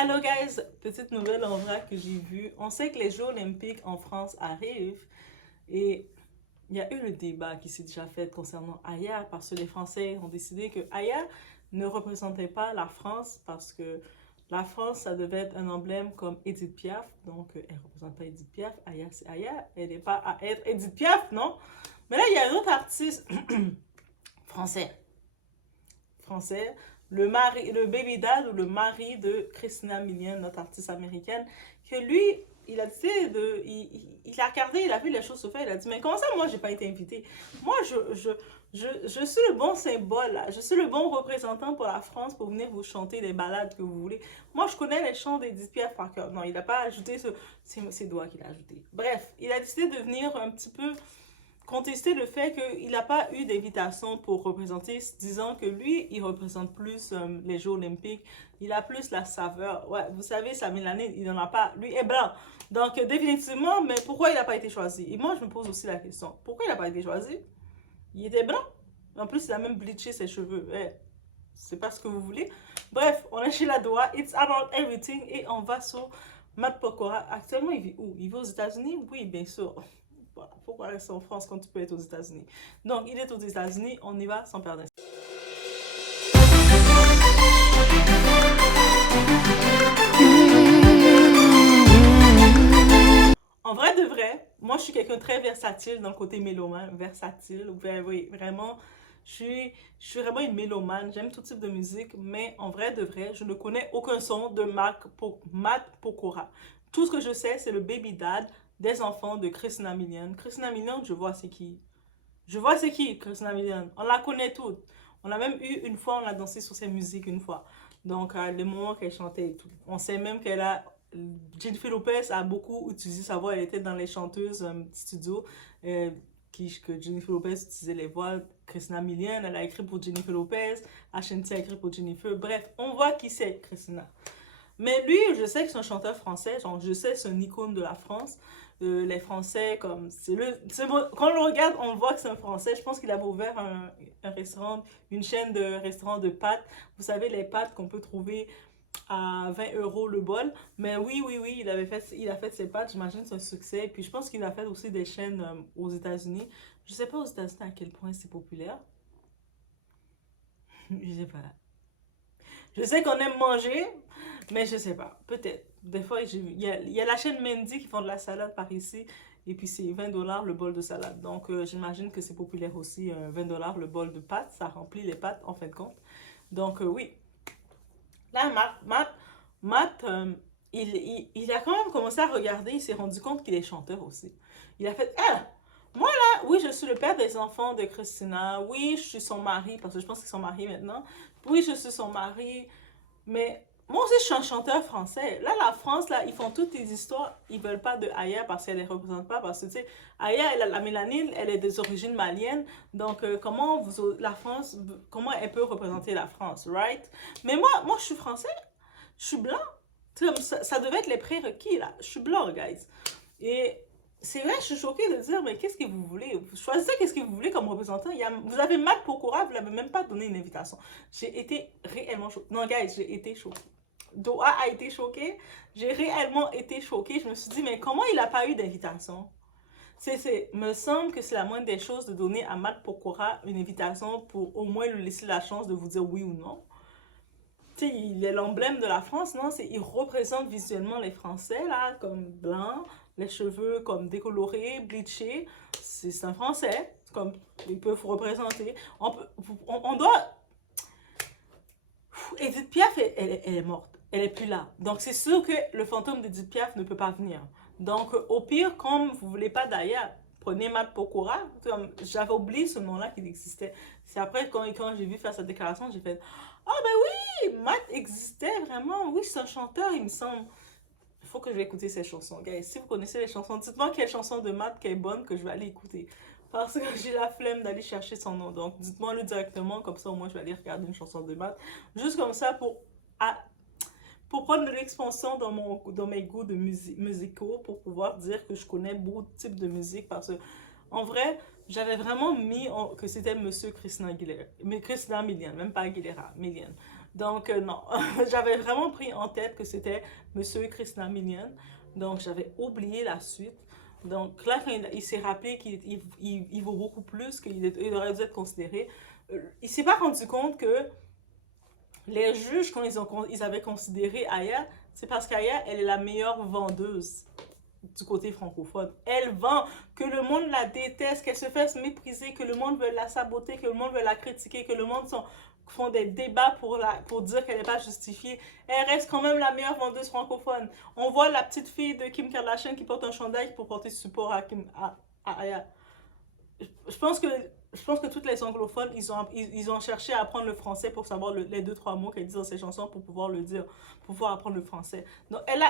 Hello guys, petite nouvelle en vrai que j'ai vue. On sait que les Jeux olympiques en France arrivent et il y a eu le débat qui s'est déjà fait concernant Aya parce que les Français ont décidé que Aya ne représentait pas la France parce que la France, ça devait être un emblème comme Edith Piaf. Donc, elle ne représente pas Edith Piaf. Aya, c'est Aya. Elle n'est pas à être Edith Piaf, non? Mais là, il y a un autre artiste français français, le baby dad ou le mari de Christina Milian, notre artiste américaine, que lui, il a décidé de. Il a regardé, il a vu les choses se faire, il a dit mais comment ça, moi, j'ai pas été invité? Moi, je suis le bon symbole, là. Je suis le bon représentant pour la France pour venir vous chanter les ballades que vous voulez. Moi, je connais les chants d'Edith Piaf par cœur. Non, il n'a pas ajouté ce. C'est ses doigts qu'il a ajouté. Bref, il a décidé de venir un petit peu contester le fait qu'il n'a pas eu d'invitation pour représenter, disant que lui, il représente plus les Jeux olympiques, il a plus la saveur. Ouais, vous savez, sa mélanine, il n'en a pas. Lui est blanc. Donc, définitivement, mais pourquoi il n'a pas été choisi? Et moi, je me pose aussi la question, pourquoi il n'a pas été choisi? Il était blanc. En plus, il a même bleaché ses cheveux. Ouais, c'est pas ce que vous voulez. Bref, on est chez la Doha. It's about everything. Et on va sur Matt Pokora. Actuellement, il vit où? Il vit aux États-Unis? Oui, bien sûr. Pourquoi rester en France quand tu peux être aux États-Unis? Donc, il est aux États-Unis, on y va sans perdre. En vrai de vrai, moi je suis quelqu'un de très versatile dans le côté mélomane, versatile, oui, vraiment, je suis vraiment une mélomane, j'aime tout type de musique, mais en vrai de vrai, je ne connais aucun son de Matt Pokora. Tout ce que je sais, c'est le baby dad des enfants de Christina Milian. Christina Milian, je vois c'est qui. Je vois c'est qui, Christina Milian. On la connaît toutes. On a même eu une fois, on a dansé sur ses musiques une fois. Donc, les moments qu'elle chantait et tout. On sait même qu'elle a. Jennifer Lopez a beaucoup utilisé sa voix. Elle était dans les chanteuses studio. Que Jennifer Lopez utilisait les voix. Christina Milian, elle a écrit pour Jennifer Lopez. Ashanti a écrit pour Jennifer. Bref, on voit qui c'est, Christina. Mais lui, je sais que c'est un chanteur français, genre je sais c'est une icône de la France. Les Français, comme quand on le regarde, on voit que c'est un Français. Je pense qu'il avait ouvert un restaurant, une chaîne de restaurants de pâtes. Vous savez, les pâtes qu'on peut trouver à 20 € le bol. Mais oui, oui, oui, il a fait ses pâtes. J'imagine que c'est un succès. Et puis je pense qu'il a fait aussi des chaînes aux États-Unis. Je sais pas aux États-Unis à quel point c'est populaire. Je sais pas. Je sais qu'on aime manger, mais je sais pas. Peut-être. Des fois, il y a la chaîne Mendy qui font de la salade par ici. Et puis, c'est 20 $ le bol de salade. Donc, j'imagine que c'est populaire aussi, 20 $ le bol de pâtes. Ça remplit les pâtes, en fin de compte. Donc, oui. Là, Matt il a quand même commencé à regarder. Il s'est rendu compte qu'il est chanteur aussi. Il a fait, ah, moi là, oui, je suis le père des enfants de Christina. Oui, je suis son mari, parce que je pense qu'ils sont mariés maintenant. Oui, je suis son mari. Mais moi aussi, je suis un chanteur français. Là, la France, là, ils font toutes les histoires. Ils veulent pas de Aya parce qu'elle les représente pas. Parce que, tu sais, Aya, elle a la mélanine, elle est des origines maliennes. Donc, la France, comment elle peut représenter la France, right? Mais moi, je suis français. Je suis blanc. Ça devait être les prérequis, là. Je suis blanc, guys. Et c'est vrai, je suis choquée de dire, mais qu'est-ce que vous voulez? Choisissez qu'est-ce que vous voulez comme représentant. Vous avez Matt Pokora, vous l'avez même pas donné une invitation. J'ai été réellement choquée. Non, guys, j'ai été choquée. Doha a été choquée. J'ai réellement été choquée. Je me suis dit, mais comment il n'a pas eu d'invitation? Me semble que c'est la moindre des choses de donner à Matt Pokora une invitation pour au moins lui laisser la chance de vous dire oui ou non. Tu sais, il est l'emblème de la France, non? Il représente visuellement les Français, là, comme blanc, les cheveux comme décolorés, bleachés. C'est un Français, comme ils peuvent représenter. On doit... Edith Piaf, elle est morte. Elle est plus là. Donc, c'est sûr que le fantôme d'Edith Piaf ne peut pas venir. Donc, au pire, comme vous voulez pas d'ailleurs, prenez Matt Pokora. J'avais oublié ce nom-là qu'il existait. C'est après, quand j'ai vu faire sa déclaration, j'ai fait ah ben oui, Matt existait vraiment. Oui, c'est un chanteur, il me semble. Il faut que je vais écouter ses chansons. Guys, si vous connaissez les chansons, dites-moi quelle chanson de Matt qui est bonne que je vais aller écouter. Parce que j'ai la flemme d'aller chercher son nom. Donc, dites-moi le directement, comme ça au moins je vais aller regarder une chanson de Matt. Juste comme ça pour prendre de l'expansion dans mes goûts musicaux, pour pouvoir dire que je connais beaucoup de types de musique. Parce que, en vrai, j'avais vraiment mis que c'était Monsieur Christina Aguilera. Mais Christina Milian, même pas Aguilera, Milian. Donc, non, j'avais vraiment pris en tête que c'était Monsieur Christina Milian. Donc, j'avais oublié la suite. Donc, là, quand il s'est rappelé qu'il vaut beaucoup plus, il aurait dû être considéré, il s'est pas rendu compte que les juges, quand ils avaient considéré Aya, c'est parce qu'Aya, elle est la meilleure vendeuse du côté francophone. Elle vend, que le monde la déteste, qu'elle se fait mépriser, que le monde veut la saboter, que le monde veut la critiquer, que le monde font des débats pour dire qu'elle n'est pas justifiée. Elle reste quand même la meilleure vendeuse francophone. On voit la petite fille de Kim Kardashian qui porte un chandail pour porter support à Aya. Je pense que tous les anglophones, ils ont cherché à apprendre le français pour savoir les deux, trois mots qu'elle dit dans ses chansons pour pouvoir le dire, pour pouvoir apprendre le français. Donc, elle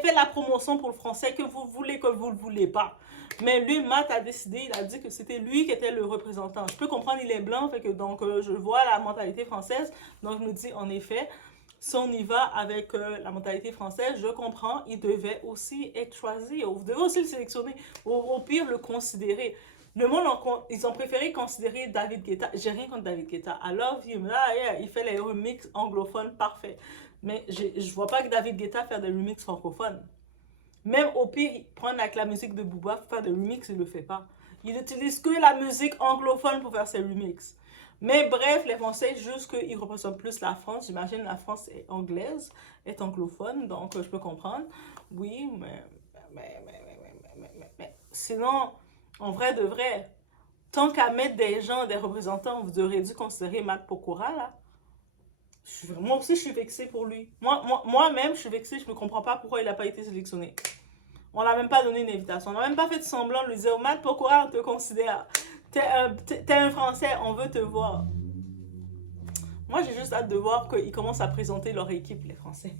fait la promotion pour le français que vous voulez, que vous ne le voulez pas. Mais lui, Matt a décidé, il a dit que c'était lui qui était le représentant. Je peux comprendre, il est blanc, fait que donc je vois la mentalité française. Donc, je me dis, en effet, si on y va avec la mentalité française, je comprends, il devait aussi être choisi. Vous devez aussi le sélectionner, au pire, le considérer. Le monde, ils ont préféré considérer David Guetta. J'ai rien contre David Guetta. I love him. Là, yeah, il fait les remixes anglophones parfaits. Mais je vois pas que David Guetta faire des remixes francophones. Même au pire, il prend avec la musique de Booba, faire des remixes, il le fait pas. Il utilise que la musique anglophone pour faire ses remixes. Mais bref, les Français, juste qu'ils représentent plus la France. J'imagine la France est anglaise, est anglophone, donc je peux comprendre. Oui, mais sinon, en vrai de vrai, tant qu'à mettre des gens, des représentants, vous auriez dû considérer Matt Pokora, là. Moi aussi, je suis vexée pour lui. Moi-même, je suis vexée, je ne comprends pas pourquoi il n'a pas été sélectionné. On l'a même pas donné une invitation. On n'a même pas fait de semblant de lui dire, Matt Pokora, on te considère. T'es un Français, on veut te voir. Moi, j'ai juste hâte de voir qu'ils commencent à présenter leur équipe, les Français.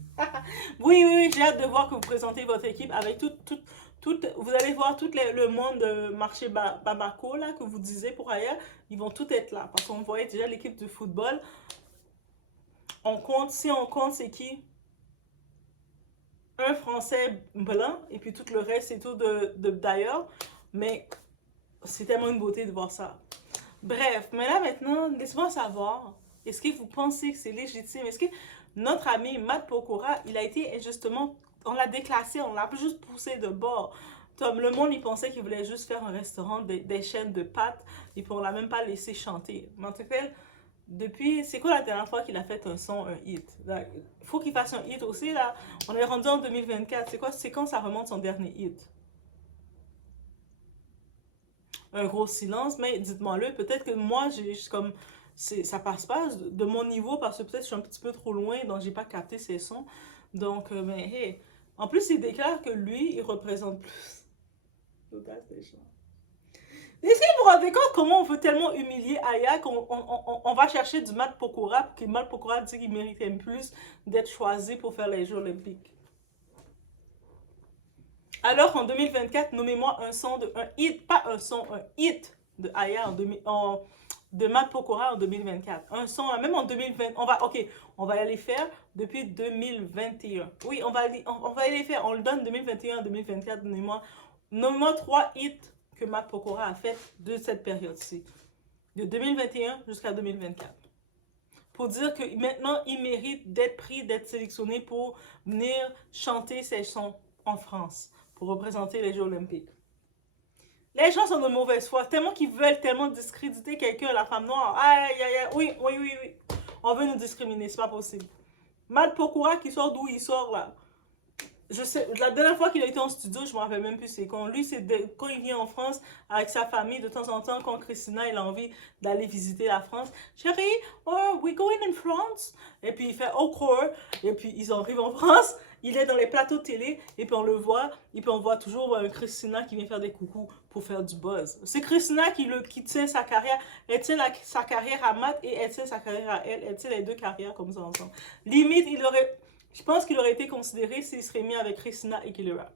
Oui, j'ai hâte de voir que vous présentez votre équipe avec vous allez voir tout le monde marché Bamako, là, que vous disiez pour ailleurs. Ils vont tout être là. Parce qu'on voyait déjà l'équipe de football. Si on compte, c'est qui? Un Français blanc, et puis tout le reste, c'est tout d'ailleurs. Mais c'est tellement une beauté de voir ça. Bref, mais là maintenant, laissez-moi savoir, est-ce que vous pensez que c'est légitime? Est-ce que notre ami Matt Pokora, il a été injustement, on l'a déclassé, on l'a juste poussé de bord. Comme le monde, il pensait qu'il voulait juste faire un restaurant, des chaînes de pâtes, et puis on l'a même pas laissé chanter. Mais en tout cas, depuis, c'est quoi la dernière fois qu'il a fait un son, un hit? Il faut qu'il fasse un hit aussi, là. On est rendu en 2024. C'est quand ça remonte son dernier hit? Un gros silence, mais dites-moi-le, peut-être que moi, comme, ça passe pas de mon niveau parce que peut-être je suis un petit peu trop loin, donc j'ai pas capté ses sons. Donc, mais hey, en plus, il déclare que lui, il représente plus. Est-ce que vous vous rendez compte comment on veut tellement humilier Aya qu'on va chercher du Matt Pokora pour que Matt Pokora dise qu'il méritait plus d'être choisi pour faire les Jeux Olympiques? Alors qu'en 2024, nommez-moi un hit, pas un son, un hit de Aya de Matt Pokora en 2024. Un son, même en 2020, on va aller faire depuis 2021. Oui, on va aller faire, on le donne 2021 2024, nommez-moi 3 hits que Matt Pokora a fait de cette période-ci. De 2021 jusqu'à 2024. Pour dire que maintenant, il mérite d'être pris, d'être sélectionné pour venir chanter ses sons en France, pour représenter les Jeux Olympiques. Les gens sont de mauvaise foi, tellement qu'ils veulent tellement discréditer quelqu'un, la femme noire. Aïe, aïe, aïe, oui. On veut nous discriminer, c'est pas possible. Matt Pokora qui sort d'où il sort là. Je sais, la dernière fois qu'il a été en studio, je me rappelle même plus c'est quand. Lui, quand il vient en France avec sa famille, de temps en temps, quand Christina il a envie d'aller visiter la France. Chérie, oh, we going in France? Et puis il fait ok. Et puis ils arrivent en France. Il est dans les plateaux de télé et puis on le voit. Et puis on voit toujours Christina qui vient faire des coucous pour faire du buzz. C'est Christina qui tient sa carrière. Elle tient sa carrière à Matt et elle tient sa carrière à elle. Elle tient les deux carrières comme ça ensemble. Limite, je pense qu'il aurait été considéré s'il serait mis avec Christina Aguilera.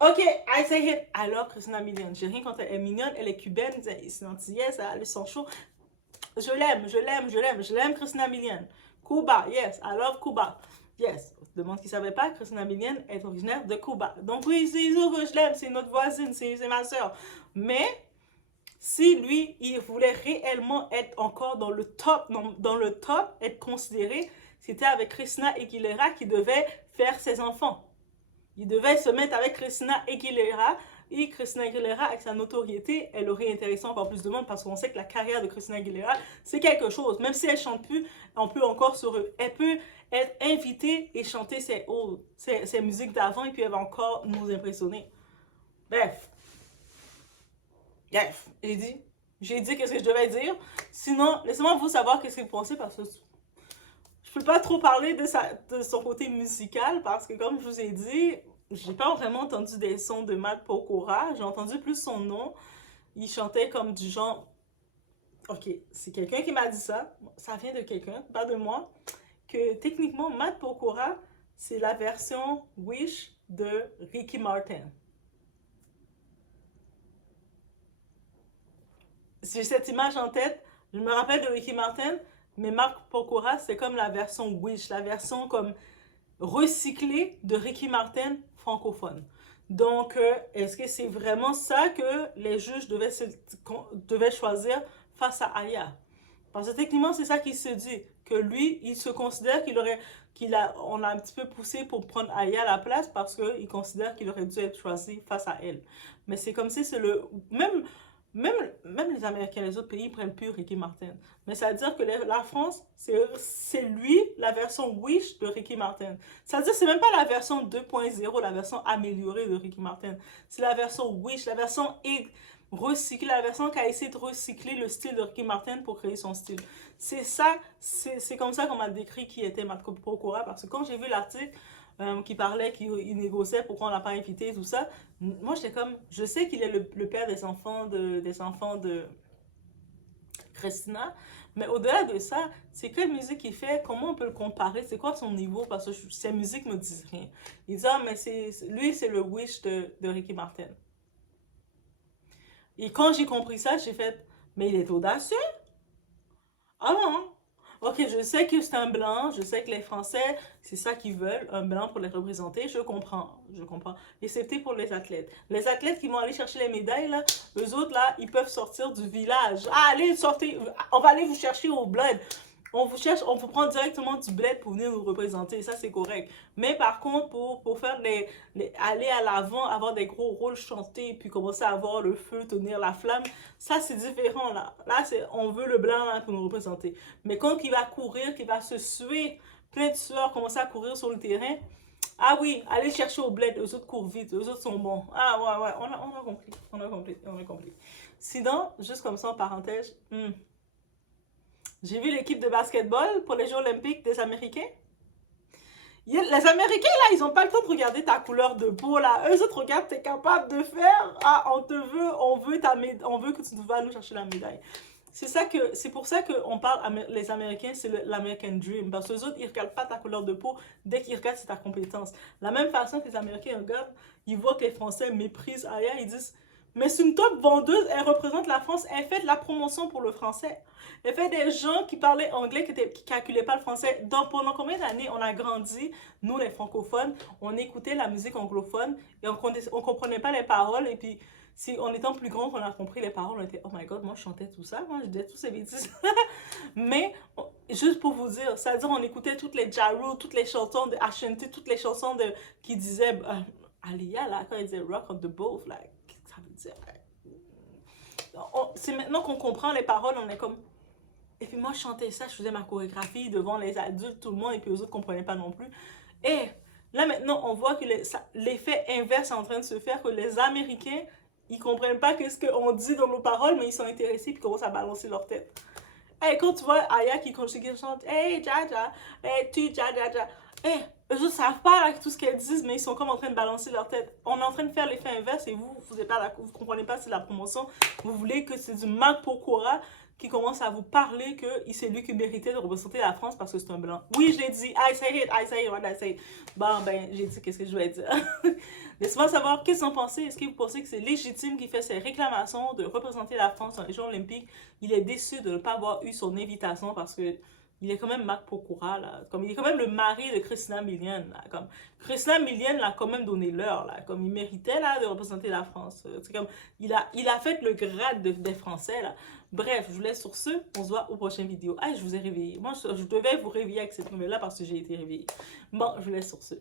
Ok, I say it. Alors, Christina Milian. J'ai rien contre elle. Elle est mignonne, elle est cubaine, c'est antillaise, elle est sans chaud. Je l'aime, Christina Milian. Cuba, yes, I love Cuba. Yes. Le monde qui ne savait pas, Christina Milian est originaire de Cuba. Donc oui, c'est sûr que je l'aime, c'est notre voisine, c'est ma soeur. Mais si lui, il voulait réellement être encore dans le top, être considéré, c'était avec Christina Aguilera qui devait faire ses enfants. Il devait se mettre avec Christina Aguilera. Et Christina Aguilera, avec sa notoriété, elle aurait intéressé encore plus de monde parce qu'on sait que la carrière de Christina Aguilera, c'est quelque chose. Même si elle chante plus, on peut encore elle peut être invitée et chanter ses musiques d'avant et puis elle va encore nous impressionner. Bref. Bref, j'ai dit qu'est-ce que je devais dire. Sinon, laissez-moi vous savoir qu'est-ce que vous pensez parce que je peux pas trop parler de son côté musical parce que comme je vous ai dit, j'ai pas vraiment entendu des sons de Matt Pokora, j'ai entendu plus son nom. Il chantait comme du genre... Ok, c'est quelqu'un qui m'a dit ça, ça vient de quelqu'un, pas de moi, que techniquement Matt Pokora, c'est la version Wish de Ricky Martin. J'ai cette image en tête, je me rappelle de Ricky Martin, mais Matt Pokora, c'est comme la version Wish, la version comme recyclée de Ricky Martin francophone. Donc, est-ce que c'est vraiment ça que les juges devaient choisir face à Aya? Parce que techniquement, c'est ça qu'il se dit. Que lui, il se considère on a un petit peu poussé pour prendre Aya à la place parce qu'il considère qu'il aurait dû être choisi face à elle. Mais c'est comme si c'est même les Américains, les autres pays, ils prennent plus Ricky Martin. Mais ça veut dire que la France, c'est lui, la version Wish de Ricky Martin. Ça veut dire que c'est même pas la version 2.0, la version améliorée de Ricky Martin. C'est la version Wish, la version recyclée, la version qui a essayé de recycler le style de Ricky Martin pour créer son style. C'est ça, c'est comme ça qu'on m'a décrit qui était Matt Pokora, parce que quand j'ai vu l'article, qui parlait qu'il négociait pourquoi on l'a pas invité, tout ça. Moi, j'étais comme, je sais qu'il est le père des enfants de Christina, mais au-delà de ça, c'est quelle musique il fait, comment on peut le comparer, c'est quoi son niveau, parce que ses musiques me disent rien. Il dit, ah, mais lui, c'est le Wish de Ricky Martin. Et quand j'ai compris ça, j'ai fait, mais il est audacieux. Ah non, ok, je sais que c'est un blanc, je sais que les Français, c'est ça qu'ils veulent, un blanc pour les représenter, je comprends. Et c'était pour les athlètes. Les athlètes qui vont aller chercher les médailles, là, eux autres, là, ils peuvent sortir du village. Ah, allez, sortez, on va aller vous chercher au bled. On vous cherche, on vous prend directement du bled pour venir nous représenter, ça c'est correct. Mais par contre, pour faire aller à l'avant, avoir des gros rôles chantés, puis commencer à avoir le feu, tenir la flamme, ça c'est différent là. Là, on veut le blanc là, pour nous représenter. Mais quand il va courir, qu'il va se suer, plein de sueur, commencer à courir sur le terrain, ah oui, allez chercher au bled, eux autres courent vite, eux autres sont bons. Ah ouais, on a compris. Sinon, juste comme ça en parenthèse, j'ai vu l'équipe de basketball pour les Jeux olympiques des Américains. Les Américains, là, ils n'ont pas le temps de regarder ta couleur de peau, là. Eux autres regardent, t'es capable de faire. Ah, on veut que tu vas nous chercher la médaille. C'est pour ça qu'on parle, les Américains, c'est l'American Dream. Parce que les autres, ils ne regardent pas ta couleur de peau. Dès qu'ils regardent, c'est ta compétence. La même façon que les Américains regardent, ils voient que les Français méprisent Aya, ils disent, mais c'est une top vendeuse, elle représente la France, elle fait de la promotion pour le français. Elle fait des gens qui parlaient anglais, qui calculaient pas le français. Donc, pendant combien d'années on a grandi, nous les francophones, on écoutait la musique anglophone et on comprenait pas les paroles. Et puis, si en étant plus grand, on a compris les paroles, on était, oh my god, moi je chantais tout ça, moi je disais tous ces bêtises. Mais, juste pour vous dire, ça veut dire on écoutait toutes les Ja Rule, toutes les chansons de Ashanti, toutes les chansons qui disaient, Aliyah, là, quand il disait Rock on the Boat, là, ça veut dire. C'est maintenant qu'on comprend les paroles, on est comme. Et puis moi, je chantais ça, je faisais ma chorégraphie devant les adultes, tout le monde, et puis eux autres ne comprenaient pas non plus. Et là, maintenant, on voit que l'effet inverse est en train de se faire, que les Américains, ils ne comprennent pas ce qu'on dit dans nos paroles, mais ils sont intéressés, puis commencent à balancer leur tête. Et quand tu vois Aya qui chante, hey, Jaja, hey, tu, Jaja, hey, eux ne savent pas là, tout ce qu'elles disent, mais ils sont comme en train de balancer leur tête. On est en train de faire l'effet inverse et vous ne comprenez pas c'est la promotion. Vous voulez que c'est du Matt Pokora qui commence à vous parler que c'est lui qui méritait de représenter la France parce que c'est un blanc. Oui, je l'ai dit. I say it, what I say. Bon, ben, j'ai dit qu'est-ce que je voulais dire. Laissez-moi savoir qu'est-ce que vous en pensez. Est-ce que vous pensez que c'est légitime qu'il fait ses réclamations de représenter la France dans les Jeux olympiques? Il est déçu de ne pas avoir eu son invitation parce que il est quand même Marc Pokora, là. Comme, il est quand même le mari de Christina Milian, là. Comme, Christina Milian l'a quand même donné l'heure, là. Comme, il méritait, là, de représenter la France. C'est comme, il a fait le grade des Français, là. Bref, je vous laisse sur ce. On se voit aux prochaines vidéos. Ah, je vous ai réveillé. Moi, je devais vous réveiller avec cette nouvelle-là parce que j'ai été réveillée. Bon, je vous laisse sur ce.